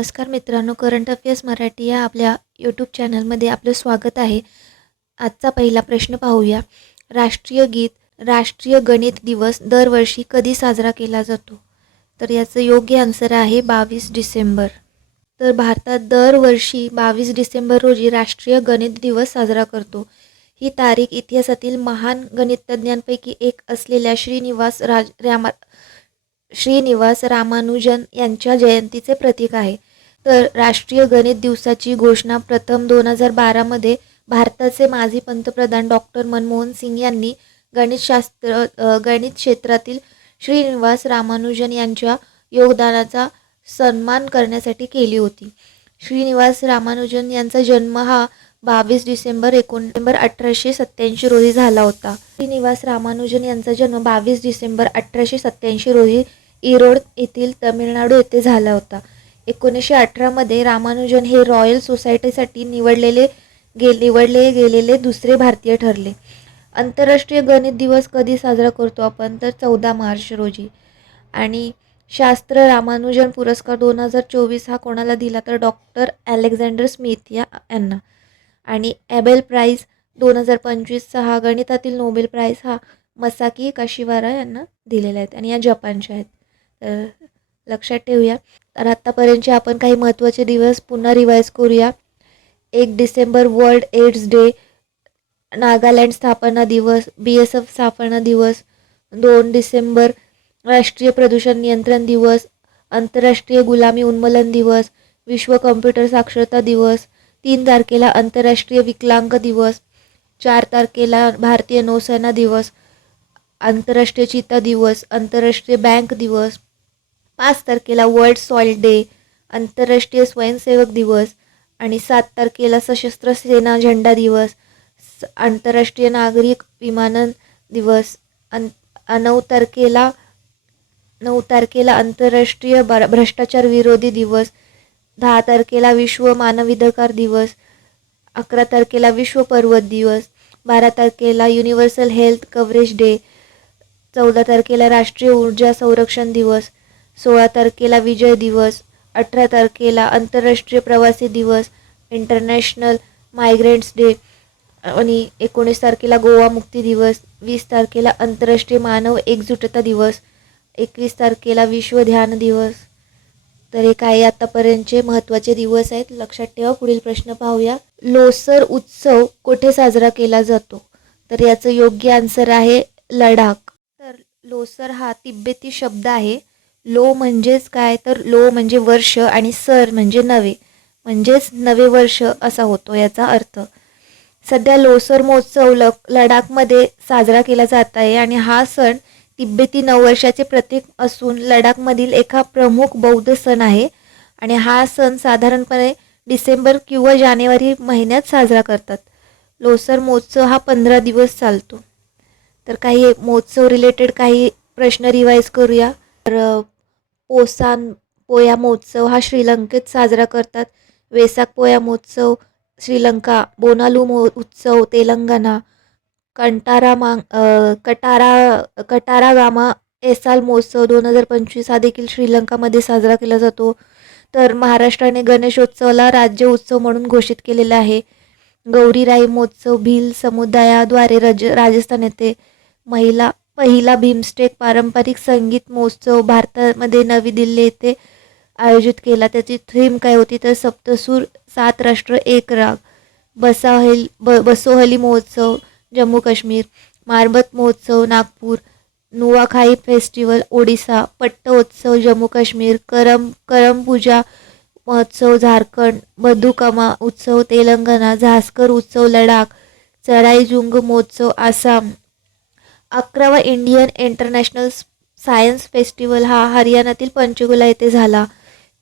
नमस्कार मित्रांनो, current affairs Marathi या आपल्या यूट्यूब चॅनलमध्ये आपलं स्वागत आहे. आजचा पहिला प्रश्न पाहूया. राष्ट्रीय गीत, राष्ट्रीय गणित दिवस दरवर्षी कधी साजरा केला जातो? तर याचं योग्य आन्सर आहे 22 डिसेंबर. तर भारतात दरवर्षी 22 डिसेंबर रोजी राष्ट्रीय गणित दिवस साजरा करतो. ही तारीख इतिहासातील महान गणितज्ञांपैकी एक असलेल्या श्रीनिवास रामानुजन यांच्या जयंतीचे प्रतीक आहे. तर राष्ट्रीय गणित दिवसाची घोषणा प्रथम 2012मध्ये भारताचे माजी पंतप्रधान डॉक्टर मनमोहन सिंग यांनी गणित क्षेत्रातील श्रीनिवास रामानुजन यांच्या योगदानाचा सन्मान करण्यासाठी केली होती. श्रीनिवास रामानुजन यांचा जन्म हा 22 डिसेंबर 1887 रोजी झाला होता. श्रीनिवास रामानुजन यांचा जन्म 22 डिसेंबर 1887 रोजी ईरोड येथील तमिळनाडू येथे झाला होता. 1918मध्ये रामानुजन हे रॉयल सोसायटीसाठी निवडले गेलेले दुसरे भारतीय ठरले. आंतरराष्ट्रीय गणित दिवस कधी साजरा करतो आपण? तर 14 मार्च रोजी. आणि शास्त्र रामानुजन पुरस्कार 2024 हा कोणाला दिला? तर डॉक्टर अलेक्झांडर स्मिथ यांना. आणि ॲबेल प्राईज 2025 हा गणितातील नोबेल प्राईज हा मसाकी काशिवारा यांना दिलेला आहे आणि या जपानच्या आहेत. तर लक्षात ठेवूया. तर आत्तापर्यंतचे आपण काही महत्त्वाचे दिवस पुन्हा रिवाईज करूया. 1 डिसेंबर वर्ल्ड एड्स डे, नागालँड स्थापना दिवस, BSF स्थापना दिवस. 2 डिसेंबर राष्ट्रीय प्रदूषण नियंत्रण दिवस, आंतरराष्ट्रीय गुलामी उन्मूलन दिवस, विश्व कम्प्युटर साक्षरता दिवस. 3 तारखेला आंतरराष्ट्रीय विकलांग दिवस. 4 तारखेला भारतीय नौसेना दिवस, आंतरराष्ट्रीय चिता दिवस, आंतरराष्ट्रीय बँक दिवस. 5 तारखेला वर्ल्ड सॉइल डे, आंतरराष्ट्रीय स्वयंसेवक दिवस. आणि 7 तारखेला सशस्त्र सेना झेंडा दिवस, आंतरराष्ट्रीय नागरिक विमानन दिवस. 9 तारखेला आंतरराष्ट्रीय भ्रष्टाचार विरोधी दिवस. 10 तारखेला विश्व मानवाधिकार दिवस. 11 तारखेला विश्व पर्वत दिवस. 12 तारखेला युनिव्हर्सल हेल्थ कव्हरेज डे. 14 तारखेला राष्ट्रीय ऊर्जा संरक्षण दिवस. 16 तारखेला विजय दिवस. 18 तारखेला आंतरराष्ट्रीय प्रवासी दिवस, इंटरनॅशनल मायग्रेंट्स डे. आणि 19 तारखेला गोवा मुक्ती दिवस. 20 तारखेला आंतरराष्ट्रीय मानव एकजुटता दिवस. 21 तारखेला विश्व ध्यान दिवस. तर हे काही आतापर्यंतचे महत्त्वाचे दिवस आहेत, लक्षात ठेवा. पुढील प्रश्न पाहूया. लोसर उत्सव कुठे साजरा केला जातो? तर याचं योग्य आन्सर आहे लडाख. तर लोसर हा तिबेटी शब्द आहे. लो म्हणजेच काय? तर लो म्हणजे वर्ष आणि सर म्हणजे नवे, म्हणजेच नवे वर्ष असा होतो याचा अर्थ. सध्या लोसर महोत्सव लडाखमध्ये साजरा केला जात आहे आणि हा सण तिबेटी नववर्षाचे प्रतीक असून लडाखमधील एक प्रमुख बौद्ध सण आहे. आणि हा सण साधारणपणे डिसेंबर किंवा जानेवारी महिन्यात साजरा करतात. लोसर महोत्सव हा 15 दिवस चालतो. तर काही महोत्सव रिलेटेड काही प्रश्न रिवाईज करूया. तर पोया महोत्सव हा श्रीलंकेत साजरा करतात. वेसाक पोया महोत्सव श्रीलंका. बोनालू उत्सव तेलंगणा. कटारागामा एसाल महोत्सव 2025 हा देखील श्रीलंकामध्ये साजरा केला जातो. तर महाराष्ट्राने गणेशोत्सवाला राज्य उत्सव म्हणून घोषित केलेला आहे. गौरीराई महोत्सव भील समुदायाद्वारे राजस्थान येथे. पहिला बिमस्टेक पारंपरिक संगीत महोत्सव भारतामध्ये नवी दिल्ली येथे आयोजित केला. त्याची थीम काय होती? तर सप्तसूर 7 राष्ट्र 1 राग. बसोहली महोत्सव जम्मू काश्मीर. मारबत महोत्सव नागपूर. नुआखाई फेस्टिवल ओडिसा. पट्टोत्सव जम्मू काश्मीर. करम पूजा महोत्सव झारखंड. बधुकमा उत्सव तेलंगणा. झास्कर उत्सव लडाख. चराईजुंग महोत्सव आसाम. 11वा इंडियन इंटरनॅशनल सायन्स फेस्टिवल हा हरियाणातील पंचकुला येथे झाला.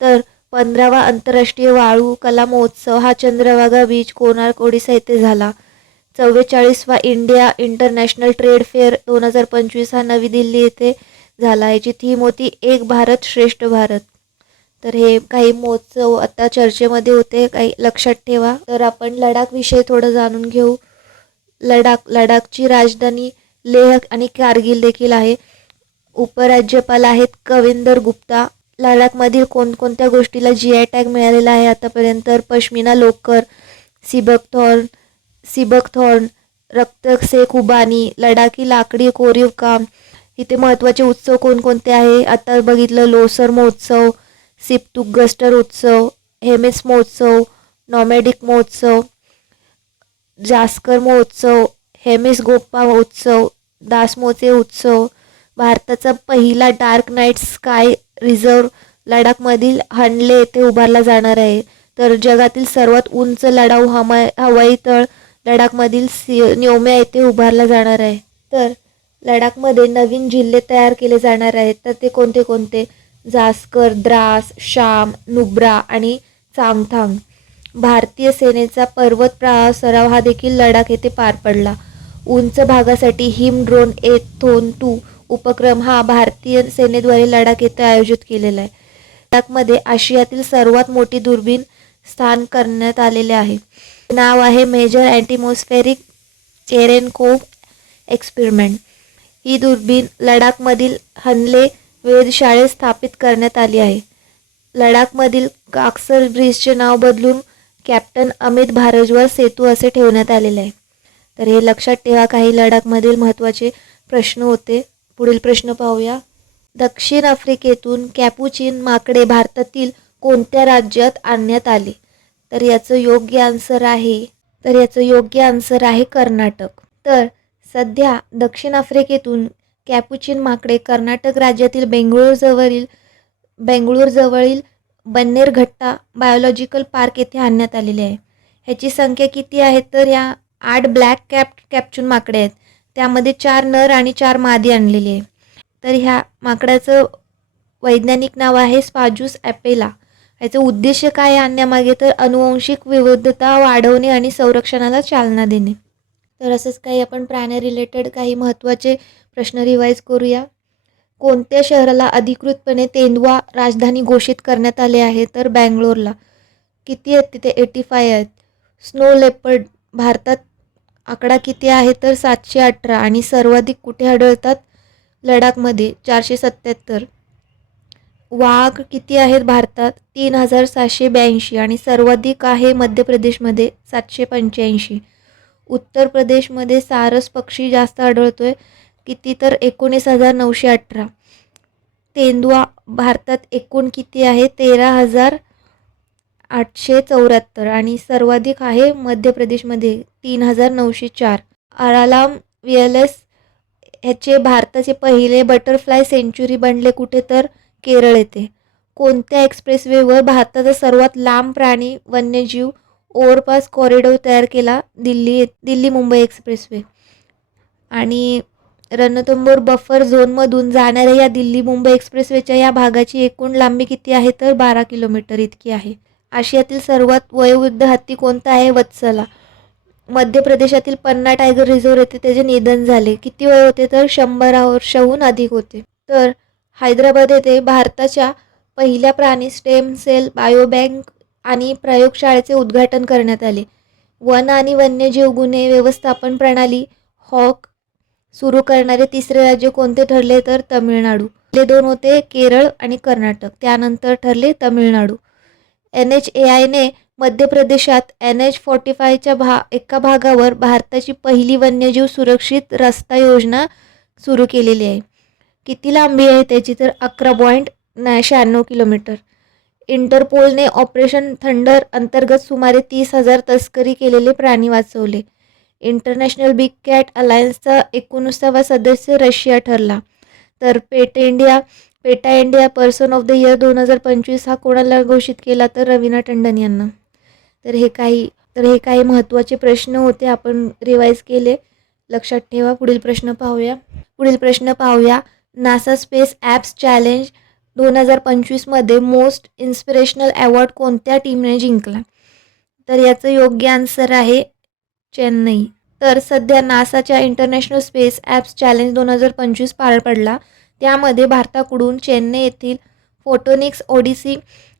तर 15वा आंतरराष्ट्रीय वाळू कला महोत्सव हा चंद्रभागा बीच कोणार्क ओडिसा येथे झाला. 44वा इंडिया इंटरनॅशनल ट्रेड फेअर 2025 हा नवी दिल्ली येथे झाला. याची थीम होती एक भारत श्रेष्ठ भारत. तर हे काही महोत्सव आता चर्चेमध्ये होते, काही लक्षात ठेवा. तर आपण लडाख विषयी थोडं जाणून घेऊ. लडाखची राजधानी लेह आणि कारगिल देखील आहे. उपराज्यपाल आहेत कविंदर गुप्ता. लडाखमधील कोणकोणत्या गोष्टीला GI टॅग मिळालेला आहे आतापर्यंत? तर पश्मिना लोकर, सिबकथॉर्न, रक्त से खुबानी, लडाखी लाकडी कोरीव काम. इथे महत्त्वाचे उत्सव कोणकोणते आहे? आता बघितलं लोसर महोत्सव, सिप्तुगस्टर उत्सव, हेमिस महोत्सव, नॉमॅडिक महोत्सव, जास्कर महोत्सव, हेमिस गोप्पा उत्सव, दासमोचे उत्सव. भारताचा पहिला डार्क नाईट स्काय रिझर्व लडाखमधील हनले येथे उभारला जाणार आहे. तर जगातील सर्वात उंच लढाऊ हवाई तळ लडाखमधील न्योम्या येथे उभारला जाणार आहे. तर लडाखमध्ये नवीन जिल्हे तयार केले जाणार आहेत. तर ते कोणते कोणते? जास्कर, द्रास, शाम, नुब्रा आणि चांगथांग. भारतीय सेनेचा पर्वत सराव हा देखील लडाख येथे पार पडला. उंच भागासाठी हिम ड्रोन एथोन 2 उपक्रम हा भारतीय सेनेद्वारे लडाख येथे आयोजित केलेला आहे. लडाखमध्ये आशियातील सर्वात मोठी दुर्बीण स्थान करण्यात आलेले आहे. नाव आहे मेजर अँटीमॉस्फेरिक चेरेनकोव्ह एक्सपेरिमेंट. ही दुर्बीण लडाखमधील हनले वेधशाळेत स्थापित करण्यात आली आहे. लडाखमधील काक्सर ब्रिजचे नाव बदलून कॅप्टन अमित भारद्वाज सेतू असे ठेवण्यात आलेले आहे. तर हे लक्षात ठेवा, काही लडाखमधील महत्त्वाचे प्रश्न होते. पुढील प्रश्न पाहूया. दक्षिण आफ्रिकेतून कॅपुचिन माकडे भारतातील कोणत्या राज्यात आणण्यात आले? तर याचं योग्य आन्सर आहे कर्नाटक. तर सध्या दक्षिण आफ्रिकेतून कॅपुचिन माकडे कर्नाटक राज्यातील बेंगळूरजवळील बन्नेरघट्टा बायोलॉजिकल पार्क येथे आणण्यात आलेले आहे. ह्याची संख्या किती आहे? तर या 8 ब्लॅक कॅप्युचिन माकडे आहेत. त्यामध्ये 4 नर आणि 4 मादी आणलेली आहे. तर ह्या माकडाचं वैज्ञानिक नाव आहे स्पाजूस ॲपेला. याचं उद्देश काय आहे आणण्यामागे? तर अनुवांशिक विविधता वाढवणे आणि संरक्षणाला चालना देणे. तर असंच काही आपण प्राणी रिलेटेड काही महत्त्वाचे प्रश्न रिवाईज करूया. कोणत्या शहराला अधिकृतपणे तेंदुआ राजधानी घोषित करण्यात आले आहे? तर बँगलोरला. किती आहेत तिथे? 85 आहेत. स्नो लेपर्ड भारतात आकडा किती आहे? तर 718. आणि सर्वाधिक कुठे आढळतात? लडाखमध्ये 477. वाघ किती आहेत भारतात? 3782. आणि सर्वाधिक आहे मध्य प्रदेशमध्ये 785. उत्तर प्रदेशमध्ये सारस पक्षी जास्त आढळतोय. किती? तर 19,918. तेंदुआ भारतात एकूण किती आहे? 13,874. आणि सर्वाधिक आहे मध्य प्रदेशमध्ये 3,904. अरालाम VLS ह्याचे भारताचे पहिले बटरफ्लाय सेंच्युरी बनले कुठे? तर केरळ येथे. कोणत्या एक्सप्रेसवेवर भारताचा सर्वात लांब प्राणी वन्यजीव ओव्हरपास कॉरिडॉर तयार केला? दिल्ली मुंबई एक्सप्रेसवे. आणि रणथंबोर बफर झोनमधून जाणाऱ्या या दिल्ली मुंबई एक्सप्रेसवेच्या या भागाची एकूण लांबी किती आहे? तर 12 किलोमीटर इतकी आहे. आशियातील सर्वात वयोवृद्ध हत्ती कोणता आहे? वत्सला. मध्य प्रदेशातील पन्ना टायगर रिझर्व्ह येथे त्याचे निधन झाले. किती वय होते? तर 100 वर्षाहून अधिक होते. तर हैदराबाद येथे भारताच्या पहिल्या प्राणी स्टेम सेल बायोबँक आणि प्रयोगशाळेचे उद्घाटन करण्यात आले. वन आणि वन्यजीव गुन्हे व्यवस्थापन प्रणाली हॉक सुरू करणारे तिसरे राज्य कोणते ठरले? तर तमिळनाडू. पहिले 2 होते केरळ आणि कर्नाटक, त्यानंतर ठरले तमिळनाडू. NHAIने मध्य प्रदेशात NH45च्या एका भागावर भारताची पहिली वन्यजीव सुरक्षित रस्ता योजना सुरू केलेली आहे. किती लांबी आहे त्याची? तर 11.96 किलोमीटर. इंटरपोलने ऑपरेशन थंडर अंतर्गत सुमारे 30,000 तस्करी केलेले प्राणी वाचवले. इंटरनॅशनल बिग कॅट अलायन्सचा 19वा सदस्य रशिया ठरला. तर PETA India person of the year 2025 हा कोणाला घोषित केला? तर रवीना टंडन यांना. तर हे काही महत्त्वाचे प्रश्न होते, आपण रिवाईज केले. लक्षात ठेवा. पुढील प्रश्न पाहूया. नासा स्पेस ॲप्स चॅलेंज 2025 मध्ये मोस्ट इन्स्पिरेशनल अवॉर्ड कोणत्या टीमने जिंकला? तर याचं योग्य आन्सर आहे चेन्नई. तर सध्या नासाच्या इंटरनॅशनल स्पेस ॲप्स चॅलेंज 2025 पार पडला. त्यामध्ये भारताकडून चेन्नई येथील फोटोनिक्स ओडिसी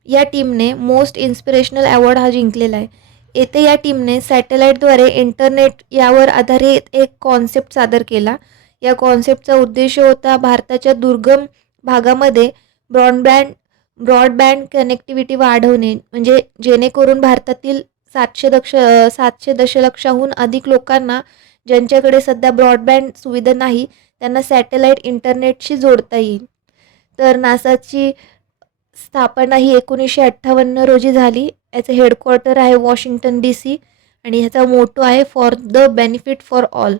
या टीमने मोस्ट इन्स्पिरेशनल अवॉर्ड हा जिंकलेला आहे. येथे या टीमने सॅटेलाईटद्वारे इंटरनेट यावर आधारित एक कॉन्सेप्ट सादर केला. या कॉन्सेप्टचा उद्देश होता भारताच्या दुर्गम भागामध्ये ब्रॉडबँड ब्रॉडबँड कनेक्टिव्हिटी वाढवणे, म्हणजे जेणेकरून भारतातील 700 दशलक्षाहून अधिक लोकांना ज्यांच्याकडे सध्या ब्रॉडबँड सुविधा नाही त्यांना सॅटेलाईट इंटरनेटशी जोडता येईल. तर नासाची स्थापना ही 1958 रोजी झाली. याचं हेडक्वार्टर आहे वॉशिंग्टन DC आणि ह्याचा मोटो आहे for the benefit for all.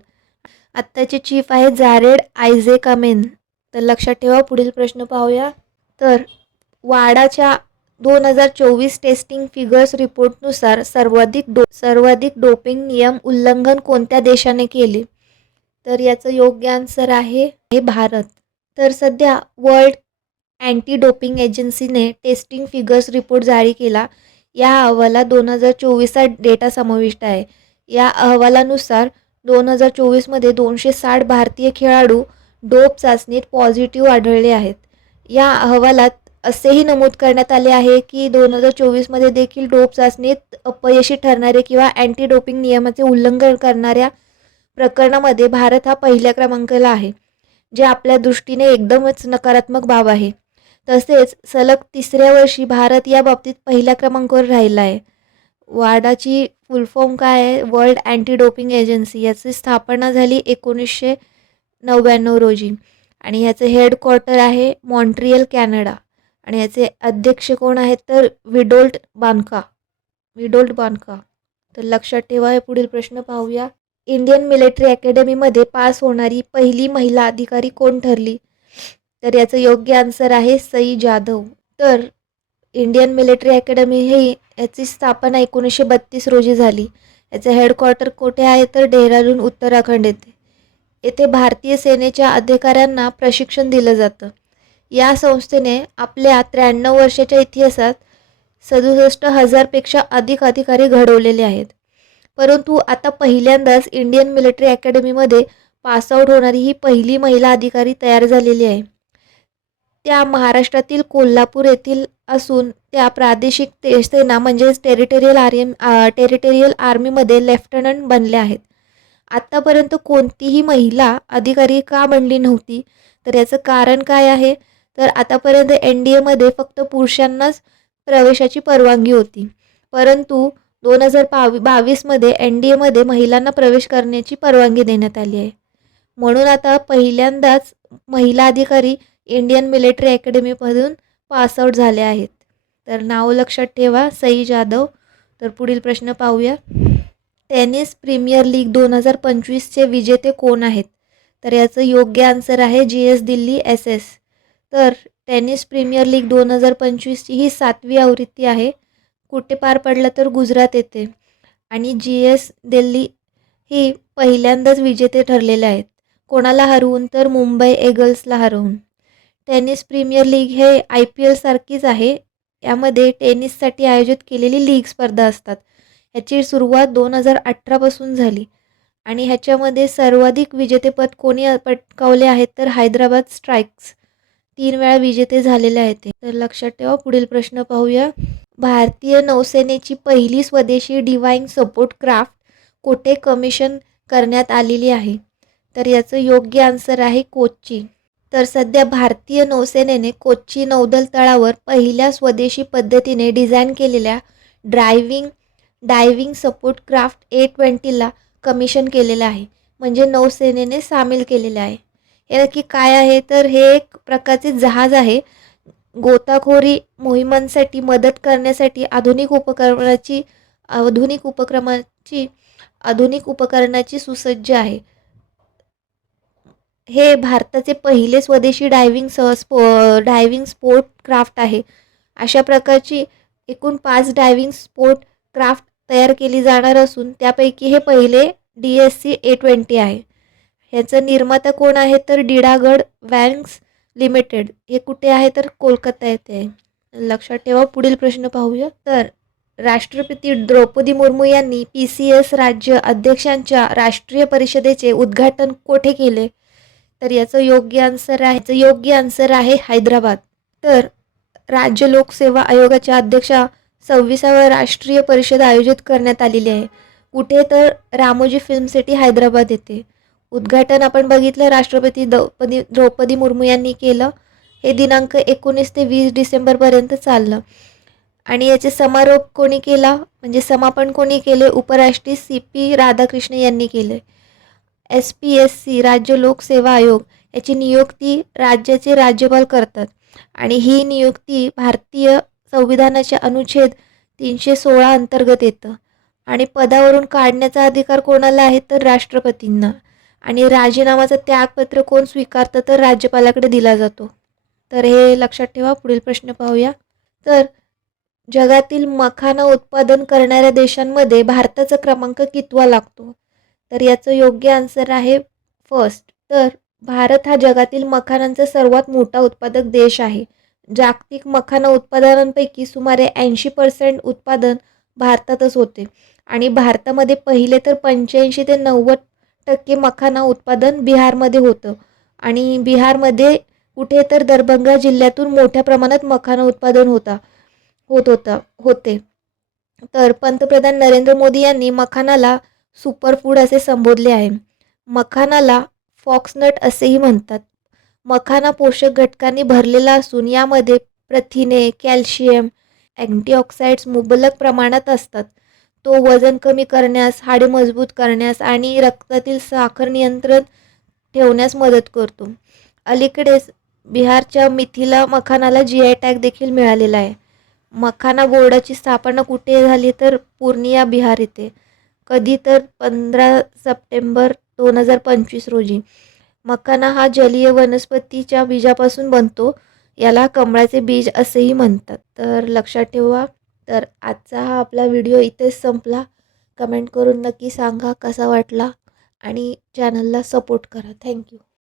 आत्ताचे चीफ आहे जारेड आयझेकामेन. तर लक्षात ठेवा. पुढील प्रश्न पाहूया. तर वाडाच्या 2024 टेस्टिंग फिगर्स रिपोर्टनुसार सर्वाधिक डोपिंग नियम उल्लंघन कोणत्या देशाने केले? तर याचं योग्य आन्सर आहे भारत. तर सध्या वर्ल्ड अँटी डोपिंग एजन्सीने टेस्टिंग फिगर्स रिपोर्ट जारी केला. या अहवालात 2024चा डेटा समाविष्ट आहे. या अहवालानुसार 2024मध्ये 260 भारतीय खेळाडू डोप चाचणीत पॉझिटिव्ह आढळले आहेत. या अहवालात असेही नमूद करण्यात आले आहे की 2024मध्ये देखील डोप चाचणीत अपयशी ठरणारे किंवा अँटी डोपिंग नियमाचे उल्लंघन करणाऱ्या प्रकरणामध्ये भारत हा पहिल्या क्रमांकाला आहे, जे आपल्या दृष्टीने एकदमच नकारात्मक बाब आहे. तसेच सलग तिसऱ्या वर्षी भारत या बाबतीत पहिल्या क्रमांकावर राहिला आहे. वाडाची फुल फॉर्म काय आहे? World anti doping agency. याची स्थापना झाली 1999 रोजी आणि ह्याचं हेडक्वार्टर आहे मॉन्ट्रियल, कॅनडा आणि याचे अध्यक्ष कोण आहेत? तर विडोल्ड बानका. तर लक्षात ठेवा. पुढील प्रश्न पाहूया. इंडियन मिलिटरी अकॅडमीमध्ये पास होणारी पहिली महिला अधिकारी कोण ठरली? तर याचं योग्य आन्सर आहे सई जाधव. तर इंडियन मिलिटरी अकॅडमी ही याची स्थापना 1932 रोजी झाली. याचं हेडक्वार्टर कुठे आहे? तर डेहराडून, उत्तराखंड येथे. येथे भारतीय सेनेच्या अधिकाऱ्यांना प्रशिक्षण दिलं जातं. या संस्थेने आपल्या 93 वर्षाच्या इतिहासात 67,000पेक्षा अधिक अधिकारी घडवलेले आहेत. परंतु आता पहिल्यांदाच इंडियन मिलिटरी अकॅडमीमध्ये पासआउट होणारी ही पहिली महिला अधिकारी तयार झालेली आहे. त्या महाराष्ट्रातील कोल्हापूर येथील असून त्या प्रादेशिक सेना म्हणजेच टेरिटोरियल आर्मीमध्ये लेफ्टनंट बनल्या आहेत. आत्तापर्यंत कोणतीही महिला अधिकारी का बनली नव्हती? तर याचं कारण काय आहे? तर आतापर्यंत NDAमध्ये फक्त पुरुषांनाच प्रवेशाची परवानगी होती, परंतु 2022मध्ये NDAमध्ये महिलांना प्रवेश करण्याची परवानगी देण्यात आली आहे. म्हणून आता पहिल्यांदाच महिला अधिकारी इंडियन मिलिटरी अकॅडमीमधून पासआउट झाले आहेत. तर नाव लक्षात ठेवा, सई जाधव. तर पुढील प्रश्न पाहूया. टेनिस प्रीमियर लीग 2025चे विजेते कोण आहेत? तर याचं योग्य आन्सर आहे GS दिल्ली SS. तर टेनिस प्रीमियर लीग 2025ची ही 7वी आवृत्ती आहे. कुठे पार पडलं? तर गुजरात येथे. आणि GS दिल्ली ही पहिल्यांदाच विजेते ठरलेले आहेत. कोणाला हरवून? तर मुंबई ईगल्सला हरवून. टेनिस प्रीमियर लीग हे IPL सारखीच आहे. यामध्ये टेनिससाठी आयोजित केलेली लीग स्पर्धा असतात. ह्याची सुरुवात 2018पासून झाली आणि ह्याच्यामध्ये सर्वाधिक विजेतेपद कोणी पटकावले आहेत? तर हैदराबाद स्ट्रायक्स 3 वेळा विजेते झालेले आहेत. तर लक्षात ठेवा. पुढील प्रश्न पाहूया. भारतीय नौसेनेची पहिली स्वदेशी डिवाइन सपोर्ट क्राफ्ट कोठे कमिशन करण्यात आलेली आहे? तर याचं योग्य आन्सर आहे कोच्ची. तर सध्या भारतीय नौसेनेने कोच्ची नौदल तळावर पहिल्या स्वदेशी पद्धतीने डिझाईन केलेल्या डायव्हिंग सपोर्ट क्राफ्ट A20ला कमिशन केलेलं आहे, म्हणजे नौसेनेने सामील केलेले आहे. हे नक्की काय आहे? तर हे एक प्रकारचे जहाज आहे. गोताखोरी मोहिमांसाठी मदत करण्यासाठी आधुनिक उपकरणाची सुसज्ज आहे. हे भारताचे पहिले स्वदेशी डायव्हिंग स्पोर्ट क्राफ्ट आहे. अशा प्रकारची एकूण 5 डायव्हिंग स्पोर्ट क्राफ्ट तयार केली जाणार असून त्यापैकी हे पहिले DSC A20 आहे. ह्याचं निर्माता कोण आहे? तर डिडागड वॅन्स लिमिटेड. हे कुठे आहे? तर कोलकाता येथे आहे. लक्षात ठेवा. पुढील प्रश्न पाहूया. तर राष्ट्रपती द्रौपदी मुर्मू यांनी PCS राज्य अध्यक्षांच्या राष्ट्रीय परिषदेचे उद्घाटन कोठे केले? तर याचं योग्य आन्सर आहे हैदराबाद. तर राज्य लोकसेवा आयोगाच्या अध्यक्षा 26व्या राष्ट्रीय परिषद आयोजित करण्यात आलेली आहे. कुठे? तर रामोजी फिल्म सिटी हैदराबाद येथे. उद्घाटन आपण बघितलं राष्ट्रपती द्रौपदी मुर्मू यांनी केलं हे दिनांक 19 ते 20 डिसेंबरपर्यंत चाललं. आणि याचे समारोप कोणी केला म्हणजे समापन कोणी केले? उपराष्ट्रीय CP राधाकृष्ण यांनी केले. SPSC राज्य लोकसेवा आयोग याची नियुक्ती राज्याचे राज्यपाल करतात आणि ही नियुक्ती भारतीय संविधानाच्या अनुच्छेद 316 अंतर्गत येतं. आणि पदावरून काढण्याचा अधिकार कोणाला आहे? तर राष्ट्रपतींना. आणि राजीनामाचं त्यागपत्र कोण स्वीकारतं? तर राज्यपालाकडे दिला जातो. तर हे लक्षात ठेवा. पुढील प्रश्न पाहूया. तर जगातील मखाना उत्पादन करणाऱ्या देशांमध्ये भारताचा क्रमांक कितवा लागतो? तर याचं योग्य आन्सर आहे फर्स्ट. तर भारत हा जगातील मखानांचा सर्वात मोठा उत्पादक देश आहे. जागतिक मखाना उत्पादनांपैकी सुमारे 80% उत्पादन भारतातच होते. आणि भारतामध्ये पहिले तर 85 ते 90% मखाना उत्पादन बिहारमध्ये होतं. आणि बिहारमध्ये कुठे तर दरभंगा जिल्ह्यातून मोठ्या प्रमाणात मखाना उत्पादन होते. तर पंतप्रधान नरेंद्र मोदी यांनी मखानाला सुपरफूड असे संबोधले आहे. मखानाला फॉक्सनट असेही म्हणतात. मखाना पोषक घटकांनी भरलेला असून यामध्ये प्रथिने, कॅल्शियम, अँटीऑक्सिडंट्स मुबलक प्रमाणात असतात. तो वजन कमी करण्यास, हाडे मजबूत करण्यास आणि रक्तातील साखर नियंत्रण ठेवण्यास मदत करतो. अलीकडेच बिहारच्या मिथिला मखानाला GI टॅग देखील मिळालेला आहे. मखाना बोर्डाची स्थापना कुठे झाली? तर पूर्णिया, बिहार येथे. कधी? तर 15 सप्टेंबर 2025 रोजी. मखाना हा जलीय वनस्पतीच्या बीजापासून बनतो. याला कमळाचे बीज असेही म्हणतात. तर लक्षात ठेवा. तर आजचा हा आपला व्हिडिओ इथेच संपला. कमेंट करून नक्की सांगा कसा वाटला आणि चॅनलला सपोर्ट करा. थँक्यू.